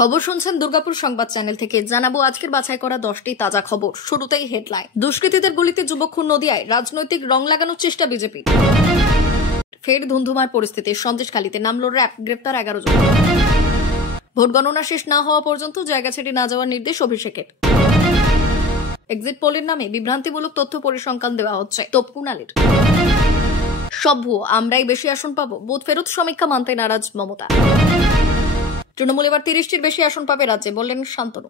খবর শুনছেন দুর্গাপুর সংবাদ চ্যানেল থেকে। জানাবো আজকের বাছাই করা 10টি তাজা খবর। শুরুতেই হেডলাইন। দুষ্কৃতীদের গুলিতে যুবক খুন নদিয়ায়, রাজনৈতিক রং লাগানোর চেষ্টা বিজেপি। ফের ধুন্ধুমার পরিস্থিতি, সন্দেশখালীতে নামলো র‍্যাব, গ্রেপ্তার 11 জন। ভোট গণনা শেষ না হওয়া পর্যন্ত জায়গা ছেড়ে না যাওয়ার নির্দেশ অভিষেকের। এক্সিট পোলের নামে বিভ্রান্তিমূলক তথ্য পরিসংখ্যান দেওয়া হচ্ছে, তোপ কুণালের। সব ভুয়ো, আমরাই বেশি আসন পাবো, বুথ ফেরত সমীক্ষা মানতে নারাজ মমতা। তৃণমূল এবার 30টির বেশি আসন পাবে রাজ্যে, বললেন শান্তনু।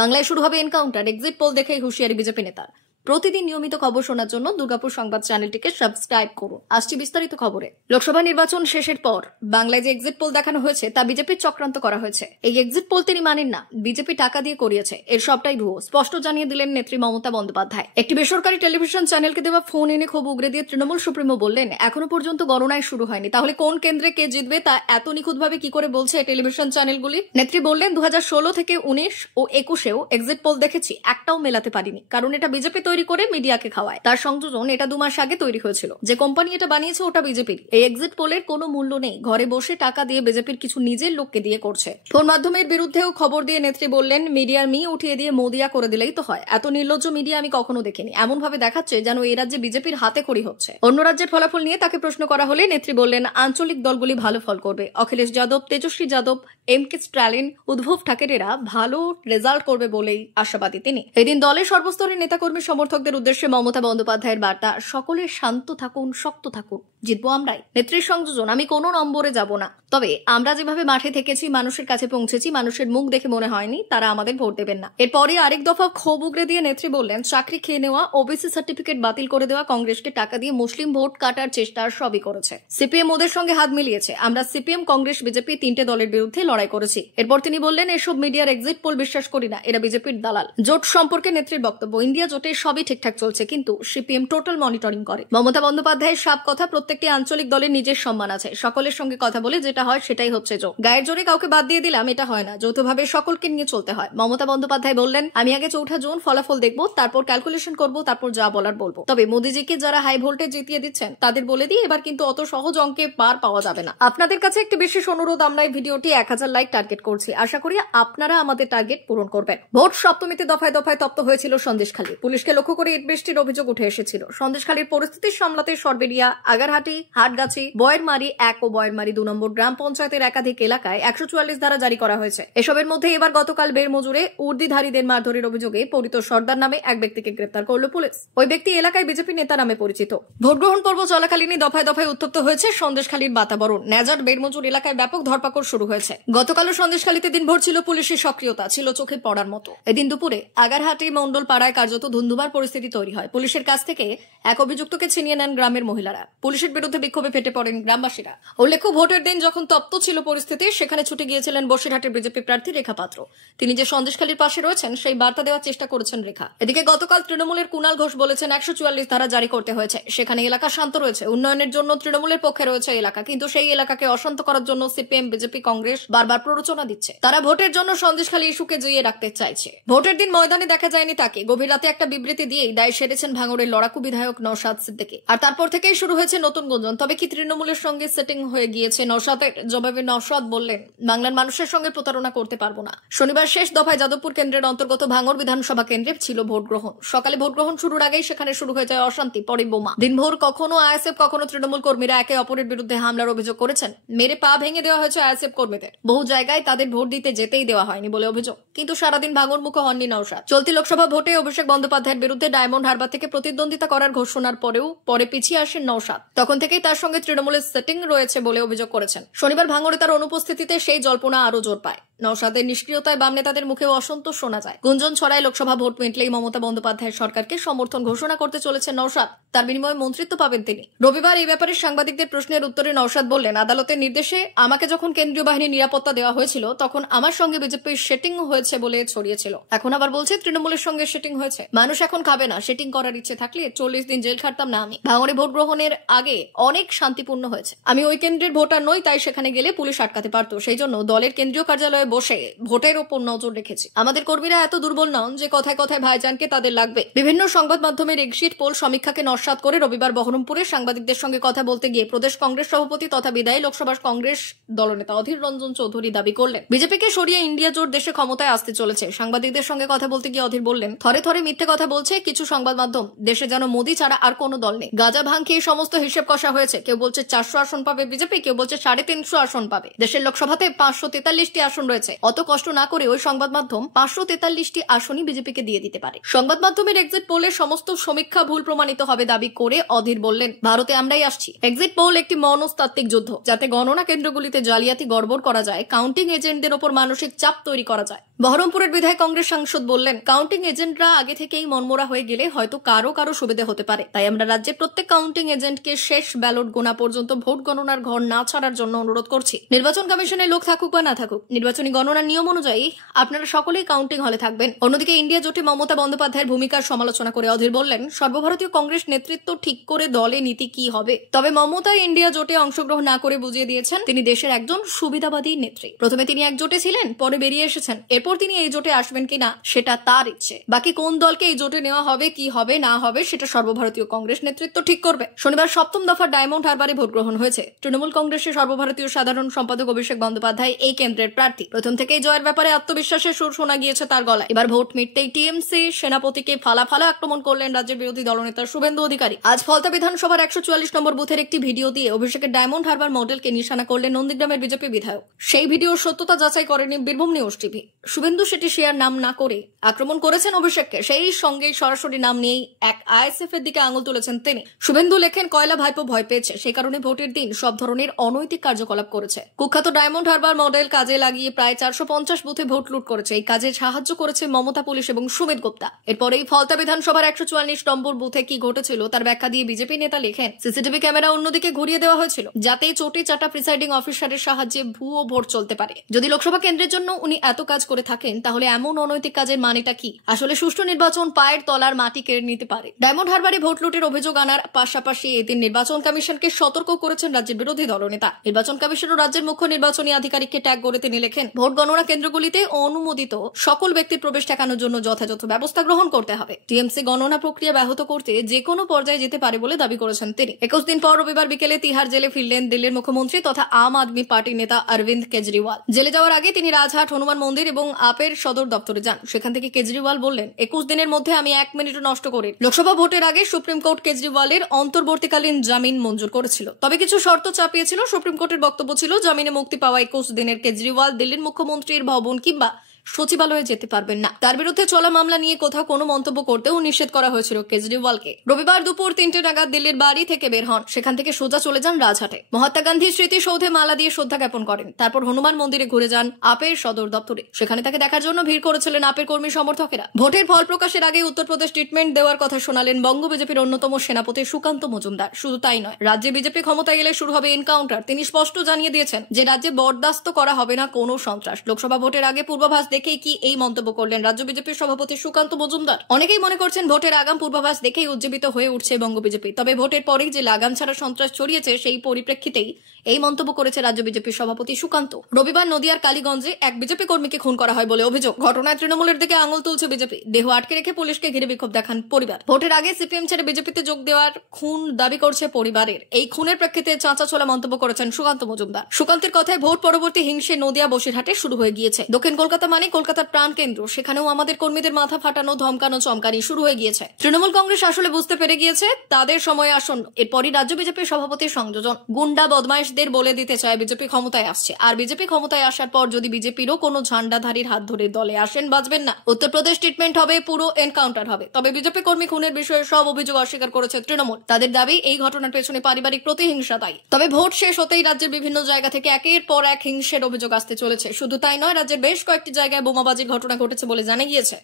বাংলায় শুরু হবে এনকাউন্টার, এক্সিট পোল দেখেই হুঁশিয়ারি বিজেপি নেতার। প্রতিদিন নিয়মিত খবর শোনার জন্য দুর্গাপুর সংবাদ চ্যানেলটিকে সাবস্ক্রাইব করুন। আসছি বিস্তারিত খবরে। লোকসভা নির্বাচন শেষের পর বাংলায় যে এক্সিট পোল দেখানো হয়েছে তা বিজেপির চক্রান্ত করা হয়েছে। এই এক্সিট পোল তিনি মানেন না, বিজেপি টাকা দিয়ে করিয়েছে, এর সবটাই ভুয়ো, স্পষ্ট জানিয়ে দিলেন নেত্রী মমতা বন্দ্যোপাধ্যায়। একটি বেসরকারি টেলিভিশন চ্যানেলকে দেওয়া ফোন এনে ক্ষোভ উগরে দিয়ে তৃণমূল সুপ্রিমো বললেন, এখনো পর্যন্ত গণনায় শুরু হয়নি, তাহলে কোন কেন্দ্রে কে জিতবে তা এত নিখুঁতভাবে কি করে বলছে টেলিভিশন চ্যানেলগুলি। নেত্রী বললেন, 2016 থেকে 19 ও 21-এও এক্সিট পোল দেখেছি, একটাও মেলাতে পারিনি, কারণ এটা বিজেপি তৈরি করে মিডিয়াকে খাওয়ায়। তার সংযোজন এটা 2 মাস আগে তৈরি হয়েছিল, যে কোম্পানি এটা বানিয়েছে ওটা বিজেপির। এই এক্সিট পোলের কোনো মূল্য নেই, ঘরে বসে টাকা দিয়ে বিজেপির কিছু নিজের লোককে দিয়ে করছে। ফোন মাধ্যমের বিরুদ্ধেও খবর দিয়ে নেত্রী বললেন, মিডিয়ার মি উঠিয়ে দিয়ে মোদিয়া করে দিলেই তো হয়, এত নির্লজ্জ মিডিয়া আমি কখনো দেখিনি। এমন ভাবে দেখাচ্ছে যেন এই রাজ্যে বিজেপির হাতে খড়ি হচ্ছে। অন্য রাজ্যের ফলাফল নিয়ে তাকে প্রশ্ন করা হলে নেত্রী বললেন, আঞ্চলিক দলগুলি ভালো ফল করবে, অখিলেশ যাদব, তেজস্বী যাদব, এম.কে. স্ট্যালিন, উদ্ধব ঠাকরেরা ভালো রেজাল্ট করবে বলেই আশাবাদী তিনি। এদিন দলের সর্বস্তরের নেতাকর্মী সমর্থকদের উদ্দেশ্যে মমতা বন্দ্যোপাধ্যায়ের বার্তা, সকলে শান্ত থাকুন, শক্ত থাকুন, জিতবো আমরাই। নেত্রীর সংযোজন, আমি কোনো নম্বরে যাব না, তবে আমরা যেভাবে মাঠে থেকেছি, মানুষের কাছে পৌঁছেছি, মানুষের মুখ দেখে মনে হয়নি তারা আমাদের ভোট দেবেন না। এরপরে আরেক দফা ক্ষোভ উগরে দিয়ে নেত্রী বললেন, চাকরি খেয়ে নেওয়া, ওবিসি সার্টিফিকেট বাতিল করে দেওয়া, কংগ্রেসকে টাকা দিয়ে মুসলিম ভোট কাটার চেষ্টা সবই করেছে। সিপিএম ওদের সঙ্গে হাত মিলিয়েছে। আমরা সিপিএম, কংগ্রেস, বিজেপি 3টে দলের বিরুদ্ধে লড়াই করেছি। এরপর তিনি বললেন, এসব মিডিয়ার এক্সিট পোল বিশ্বাস করি না, এরা বিজেপির দালাল। জোট সম্পর্কে নেত্রীর বক্তব্য, ইন্ডিয়া জোটে সবই ঠিকঠাক চলছে, কিন্তু সিপিএম টোটাল মনিটরিং করে। মমতা বন্দ্যোপাধ্যায়ের সাফ কথা, প্রত্যেকটি আঞ্চলিক দলের নিজের সম্মান আছে, সকলের সঙ্গে কথা বলে যেটা হয় সেটাই হচ্ছে জোট। গায়ের জোরে কাউকে বাদ দিয়ে দিলাম এটা হয় না, যৌথভাবে সকলকে নিয়ে চলতে হয়। মমতা বন্দ্যোপাধ্যায় বললেন, আমি আগে 4 জুন ফলাফল দেখবো, তারপর ক্যালকুলেশন করবো, তারপর যা বলার বলবো। তবে মোদিজিকে যারা হাই ভোল্টেজ জিতিয়ে দিচ্ছেন তাদের বলে দিই, এবার কিন্তু অত সহজ অঙ্কে পার পাওয়া যাবে না। আপনাদের কাছে একটি বিশেষ অনুরোধ, আমরা এই ভিডিওটি 1000 লাইক টার্গেট করছি, আশা করি আপনারা আমাদের টার্গেট পূরণ করবেন। ভোট সপ্তমীতে দফায় দফায় তপ্ত হয়েছিল সন্দেশখালী। পুলিশকে লক্ষ্য করে ইট বৃষ্টির অভিযোগ উঠে এসেছিল। সন্দেশখালীর পরিস্থিতি সামলাতে সরবেরিয়া, আগারহাটি, হাটগাছি, বয়েরমারি 1 ও বয়েরমারি 2 নম্বর গ্রাম পঞ্চায়েতের একাধিক এলাকায় 144 ধারা জারি করা হয়েছে। এসবের মধ্যে এবার গতকাল বেরমজুরে উর্দিধারীদের মারধরের অভিযোগে পরিত সর্দার নামে এক ব্যক্তিকে গ্রেপ্তার করল পুলিশ। ওই ব্যক্তি এলাকায় বিজেপি নেতা নামে পরিচিত। ভোট গ্রহণ পর্ব চলাকালীনই দফায় দফায় উত্তপ্ত হয়েছে সন্দেশখালীর বাতাবরণ। নেজার বেরমজুর এলাকায় ব্যাপক ধরপাকড় শুরু হয়েছে। গতকালও সন্দেশখালীতে দিনভর ছিল পুলিশের সক্রিয়তা, ছিল চোখে পড়ার মতো। এদিন দুপুরে আগারহাটি মন্ডল পাড়ায় কার্যত ধুন্ধুমার পরিস্থিতি তৈরি হয়। পুলিশের কাছ থেকে এক অভিযুক্তকে ছিনিয়ে নেন গ্রামের মহিলারা। পুলিশের বিরুদ্ধে বিক্ষোভে ফেটে পড়েন গ্রামবাসীরা। উল্লেখ্য, ভোটের দিন যখন তপ্ত ছিল পরিস্থিতি, সেখানে ছুটে গিয়েছিলেন বসিরহাটের বিজেপি প্রার্থী রেখা পাত্র। তিনি যে সন্দেশখালীর পাশে রয়েছেন সেই বার্তা দেওয়ার চেষ্টা করেছেন রেখা। এদিকে গতকাল তৃণমূলের কুণাল ঘোষ বলেছেন, 144 ধারা জারি করতে হয়েছে, সেখানে এলাকা শান্ত রয়েছে, উন্নয়নের জন্য তৃণমূলের পক্ষে রয়েছে এলাকা, কিন্তু সেই এলাকাকে অশান্ত করার জন্য সিপিএম, বিজেপি, কংগ্রেস বারবার প্ররোচনা দিচ্ছে। তারা ভোটের জন্য সন্দেশখালী ইস্যুকে জিয়ে রাখতে চাইছে। ভোটের দিন ময়দানে দেখা যায়নি তাকে। গভীর রাতে একটা বিবৃতি দিয়েই দায় সেরেছেন ভাঙড়ের লড়াকু বিধায়ক নওশাদ সিদ্দিকী। আর তারপর থেকেই শুরু হয়েছে নতুন গুঞ্জন। তবে কি তৃণমূলের সঙ্গে সেটিং হয়ে গিয়েছে? নওশাদের জবাবে নওশাদ বললেন, বাংলার মানুষের সঙ্গে প্রতারণা করতে পারবো না। শনিবার শেষ দফায় যাদবপুর কেন্দ্রের অন্তর্গত ভাঙড় বিধানসভা কেন্দ্রে ছিল ভোট গ্রহণ। সকালে ভোট গ্রহণ শুরুর আগেই সেখানে শুরু হয়ে যায় অশান্তি, পরে বোমা। দিনভর কখনো আইএসএফ, কখনো তৃণমূল কর্মীরা একে অপরের বিরুদ্ধে হামলার অভিযোগ করেছেন। মেরে পা ভেঙে দেওয়া হয়েছে আইএসএফ কর্মীদের। বহু জায়গায় তাদের ভোট দিতে যেতেই দেওয়া হয়নি বলে অভিযোগ। কিন্তু সারাদিন ভাঙড় মুখো হননি নওশাদ। চলতি লোকসভা ভোটে অভিষেক বন্দ্যোপাধ্যায়ের বিরুদ্ধে ডায়মন্ড হারবার থেকে প্রতিদ্বন্দ্বিতা করার ঘোষণার পরেও পরে পিছিয়ে আসেন নওশাদ। তখন থেকেই তার সঙ্গে তৃণমূলের সেটিং রয়েছে বলে অভিযোগ করেছেন। শনিবার ভাঙড়ে তার অনুপস্থিতিতে সেই জল্পনা আরো জোর পায়। নওশাদের নিষ্ক্রিয়তায় বাম নেতাদের মুখেও অসন্তোষ শোনা যায়। গুঞ্জন ছড়ায় লোকসভা ভোট মিটলেই মমতা বন্দ্যোপাধ্যায়ের সরকারকে সমর্থন ঘোষণা করতে চলেছেন নওশাদ, তার বিনিময়ে মন্ত্রিত্ব পাবেন তিনি। রবিবার এই ব্যাপারে সাংবাদিকদের প্রশ্নের উত্তরে নওশাদ বললেন, আদালতের নির্দেশে আমাকে যখন কেন্দ্রীয় বাহিনীর নিরাপত্তা দেওয়া হয়েছিল তখন আমার সঙ্গে বিজেপির সেটিং হয়েছে বলে ছড়িয়েছিল। এখন আবার বলছে তৃণমূলের সঙ্গে সেটিং হয়েছে। মানুষ এখন খাবে না, সেটিং করার ইচ্ছে থাকলে 40 দিন জেল খাটতাম না আমি। ভাঙড়ে ভোট গ্রহণের আগে অনেক শান্তিপূর্ণ হয়েছে। আমি ওই কেন্দ্রের ভোটার নই, তাই সেখানে গেলে পুলিশ আটকাতে পারত। সেই জন্য দলের কেন্দ্রীয় কার্যালয়ে জায়গায় বসে ভোটের ওপর নজর রেখেছি। আমাদের কর্মীরা এত দুর্বল নন যে কথায় কথায় ভাইজানকে তাদের লাগবে। বিভিন্ন সংবাদ মাধ্যমের এক্সিট পোল সমীক্ষাকে নস্যাৎ করে রবিবার বহরমপুরে সাংবাদিকদের সঙ্গে কথা বলতে গিয়ে প্রদেশ কংগ্রেস সভাপতি তথা বিদায়ী লোকসভা কংগ্রেস দলনেতা অধীর রঞ্জন চৌধুরী দাবি করলেন, বিজেপিকে সরিয়ে ইন্ডিয়া জোট দেশে ক্ষমতায় আসতে চলেছে। সাংবাদিকদের সঙ্গে কথা বলতে গিয়ে অধীর বললেন, থরে থরে মিথ্যে কথা বলছে কিছু সংবাদ মাধ্যম। দেশে যেন মোদি ছাড়া আর কোনো দল নেই। গাঁজা ভাঙ খেয়ে সমস্ত হিসেব কষা হয়েছে। কেউ বলছে 400 আসন পাবে বিজেপি, কেউ বলছে 350 আসন পাবে। দেশের লোকসভাতে 543টি আসন রয়েছে। অত কষ্ট না করে ওই সংবাদ মাধ্যম 543টি আসনই বিজেপিকে দিয়ে দিতে পারে। সংবাদ মাধ্যমের এক্সিট পোলের সমস্ত সমীক্ষা ভুল প্রমাণিত হবে দাবি করে অধীর বললেন, ভারতে আমরাই আসছি। এক্সিট পোল একটি মনস্তাত্ত্বিক যুদ্ধ, যাতে গণনা কেন্দ্রগুলিতে জালিয়াতি গড়বড় করা যায়, কাউন্টিং এজেন্টদের ওপর মানসিক চাপ তৈরি করা যায়। বহরমপুরের বিধায়ক কংগ্রেস সাংসদ বললেন, কাউন্টিং এজেন্টরা আগে থেকেই মনমরা হয়ে গেলে হয়তো কারো সুবিধা হতে পারে। তাই আমরা রাজ্যের প্রত্যেক কাউন্টিং এজেন্টকে শেষ ব্যালট গোনা পর্যন্ত ভোট গণনার ঘর না ছাড়ার জন্য অনুরোধ করছি। নির্বাচন কমিশনের লোক থাকুক বা না থাকুক, নির্বাচনী গণনার নিয়ম অনুযায়ী আপনারা সকলেই কাউন্টিং হলে থাকবেন। অন্যদিকে ইন্ডিয়া জোটে মমতা বন্দ্যোপাধ্যায়ের ভূমিকার সমালোচনা করে অধীর বললেন, সর্বভারতীয় কংগ্রেস নেতৃত্ব ঠিক করে দলে নীতি কি হবে। তবে মমতা ইন্ডিয়া জোটে অংশগ্রহণ না করে বুঝিয়ে দিয়েছেন তিনি দেশের একজন সুবিধাবাদী নেত্রী। প্রথমে তিনি এক জোটে ছিলেন, পরে বেরিয়ে এসেছেন। এরপর তিনি এই জোটে আসবেন কিনা সেটা তার ইচ্ছে। বাকি কোন দলকে এই জোটে নেওয়া হবে, কি হবে না হবে সেটা সর্বভারতীয় কংগ্রেস নেতৃত্ব ঠিক করবে। শনিবার 7ম দফা ডায়মন্ড হারবারে ভোট গ্রহণ হয়েছে। তৃণমূল কংগ্রেসের সর্বভারতীয় সাধারণ সম্পাদক অভিষেক বন্দ্যোপাধ্যায় এই কেন্দ্রের প্রার্থী। প্রথম থেকেই জয়ের ব্যাপারে আত্মবিশ্বাসের সুর শোনা গিয়েছে তার গলায়। এবার ভোট মিটতেই টিএমসি সেনাপতিকে ফালা আক্রমণ করলেন রাজ্যের বিরোধী দলনেতা শুভেন্দু অধিকারী। আজ ফলতা বিধানসভার 144 নম্বর বুথের একটি ভিডিও দিয়ে অভিষেকের ডায়মন্ড হারবার মডেলকে নিশানা করলেন নন্দীগ্রামের বিজেপি বিধায়ক। সেই ভিডিওর সত্যতা যাচাই করেনি বীরভূম নিউজ টিভি। শুভেন্দু সেটি শেয়ার নাম না করে আক্রমণ করেছেন অভিষেককে। সেই সঙ্গে সরাসরি নাম নিয়েই এক আইএসএফ এর দিকে আঙুল তুলেছেন তিনি। শুভেন্দু লেখেন, কয়লা ভাইপো ভয় পেয়েছে, সেই কারণে ভোটের দিন সব ধরনের অনৈতিক কার্যকলাপ করেছে। কুখ্যাত ডায়মন্ড হারবার মডেল কাজে লাগিয়ে প্রায় 450 বুথে ভোট লুট করেছে। এই কাজে সাহায্য করেছে মমতা পুলিশ এবং সুমিত গুপ্তা। এরপরেই ফলতা বিধানসভার 144 নম্বর বুথে কি ঘটেছিল তার ব্যাখ্যা দিয়ে বিজেপি নেতা লেখেন, সিসিটিভি ক্যামেরা অন্যদিকে ঘুরিয়ে দেওয়া হয়েছিল, যাতে চটি চাটা প্রিসাইডিং অফিসারের সাহায্যে ভুয়ো ভোট চলতে পারে। যদি লোকসভা কেন্দ্রের জন্য উনি এত কাজ করে থাকেন, তাহলে এমন অনৈতিক কাজের মানেটা কি? আসলে সুষ্ঠু নির্বাচন পায়ের তলার মাটি কেড়ে নিতে পারে। ডায়মন্ড হারবারে ভোট লুটের অভিযোগ আনার পাশাপাশি এদিন নির্বাচন কমিশনকে সতর্ক করেছেন রাজ্যের বিরোধী দলনেতা। নির্বাচন কমিশন ও রাজ্যের মুখ্য নির্বাচনী আধিকারিককে ট্যাগ করে তিনি লেখেন, ভোট গণনা কেন্দ্রগুলিতে অনুমোদিত সকল ব্যক্তির প্রবেশ ঠেকানোর জন্য যথাযথ ব্যবস্থা গ্রহণ করতে হবে। টিএমসি গণনা প্রক্রিয়া ব্যাহত করতে যে কোনো পর্যায়ে যেতে পারে বলে দাবি করেছেন তিনি। 21 দিন পর রবিবার বিকেলে তিহার জেলে ফিরলেন দিল্লির মুখ্যমন্ত্রী তথা আম আদমি পার্টির নেতা অরবিন্দ কেজরিওয়াল। জেলে যাওয়ার আগে তিনি রাজহাট হনুমান মন্দির এবং আপের সদর দপ্তরে যান। সেখান থেকে কেজরিওয়াল বললেন, 21 দিনের মধ্যে আমি 1 মিনিটও নষ্ট করি। লোকসভা ভোটের আগে সুপ্রিম কোর্ট কেজরিওয়ালের অন্তর্বর্তীকালীন জামিন মঞ্জুর করেছিল, তবে কিছু শর্ত চাপিয়েছিল। সুপ্রিম কোর্টের বক্তব্য ছিল, জামিনে মুক্তি পাওয়া 21 দিনের কেজরিওয়াল দিল্লির মুখ্যমন্ত্রীর ভবন কিংবা সচিবালয়ে যেতে পারবেন না। তার বিরুদ্ধে চলা মামলা নিয়ে কোথাও কোনো মন্তব্য করতেও নিষেধ করা হয়েছিল কেজরিওয়ালকে। রবিবার দুপুর 3টে নাগাদ দিল্লির বাড়ি থেকে বের হন। সেখান থেকে সোজা চলে যান রাজহাটে। মহাত্মা গান্ধীর স্মৃতিসৌধে মালা দিয়ে শ্রদ্ধা জ্ঞাপন করেন। তারপর হনুমান মন্দিরে ঘুরে যান আপের সদর দপ্তরে। সেখানে তাকে দেখার জন্য ভিড় করেছিলেন আপের কর্মী সমর্থকেরা। ভোটের ফল প্রকাশের আগে উত্তরপ্রদেশ ট্রিটমেন্ট দেওয়ার কথা শোনালেন বঙ্গ বিজেপির অন্যতম সেনাপতি সুকান্ত মজুমদার। শুধু তাই নয়, রাজ্যে বিজেপি ক্ষমতায় এলে শুরু হবে এনকাউন্টার। তিনি স্পষ্ট জানিয়ে দিয়েছেন যে রাজ্যে বরদাস্ত করা হবে না কোনো সন্ত্রাস। লোকসভা ভোটের আগে পূর্বাভাস দেখেই কি এই মন্তব্য করলেন রাজ্য বিজেপির সভাপতি সুকান্ত মজুমদার। অনেকেই মনে করছেন ভোটের আগাম পূর্বাভাস দেখেই উজ্জীবিত হয়ে উঠছে বঙ্গ বিজেপি। তবে ভোটের পরেই যে লাগাম ছাড়া সন্ত্রাস ছড়িয়েছে, সেই পরিপ্রেক্ষিতেই এই মন্তব্য করেছে রাজ্য বিজেপির সভাপতি সুকান্ত। রবিবার নদিয়ার কালীগঞ্জে এক বিজেপি কর্মীকে খুন করা হয় বলে অভিযোগ। ঘটনায় তৃণমূলের দিকে আঙুল তুলছে বিজেপি। দেহ আটকে রেখে পুলিশকে ঘিরে বিক্ষোভ দেখান পরিবার। ভোটের আগে সিপিএম ছেড়ে বিজেপিতে যোগ দেওয়ার খুন দাবি করছে পরিবারের। এই খুনের প্রেক্ষিতে চাঁচাছোলা মন্তব্য করেছেন সুকান্ত মজুমদার। সুকান্তের কথায় ভোট পরবর্তী হিংসে নদিয়া বসিরহাটে শুরু হয়ে গিয়েছে। দক্ষিণ কলকাতা মানে কলকাতার প্রাণ কেন্দ্র, সেখানেও আমাদের কর্মীদের মাথা ফাটানো, ধমকানো, চমকানি শুরু হয়ে গিয়েছে। তৃণমূল কংগ্রেস আসলে বুঝতে পেরে গিয়েছে তাদের সময় আসন্ন। এরপরই রাজ্য বিজেপির সভাপতির সংযোজন। গুন্ডা বদমাইশদের বলে দিতে চায় বিজেপি ক্ষমতায় আসছে। আর বিজেপি ক্ষমতায় আসার পর যদি বিজেপিরও কোনো ঝান্ডাধারীর হাত ধরে দলে আসেন, বাঁচবেন না। উত্তরপ্রদেশ ট্রিটমেন্ট হবে, পুরো এনকাউন্টার হবে। তবে বিজেপি কর্মী খুনের বিষয়ে সব অভিযোগ অস্বীকার করেছে তৃণমূল। তাদের দাবি এই ঘটনার পেছনে পারিবারিক প্রতিহিংসা দায়ী। তবে ভোট শেষ হতেই রাজ্যের বিভিন্ন জায়গা থেকে একের পর এক হিংসের অভিযোগ আসতে চলেছে। শুধু তাই নয়, রাজ্যের বেশ কয়েকটি জায়গায় বোমাবাজির ঘটনা ঘটেছে বলে জানা গিয়েছে।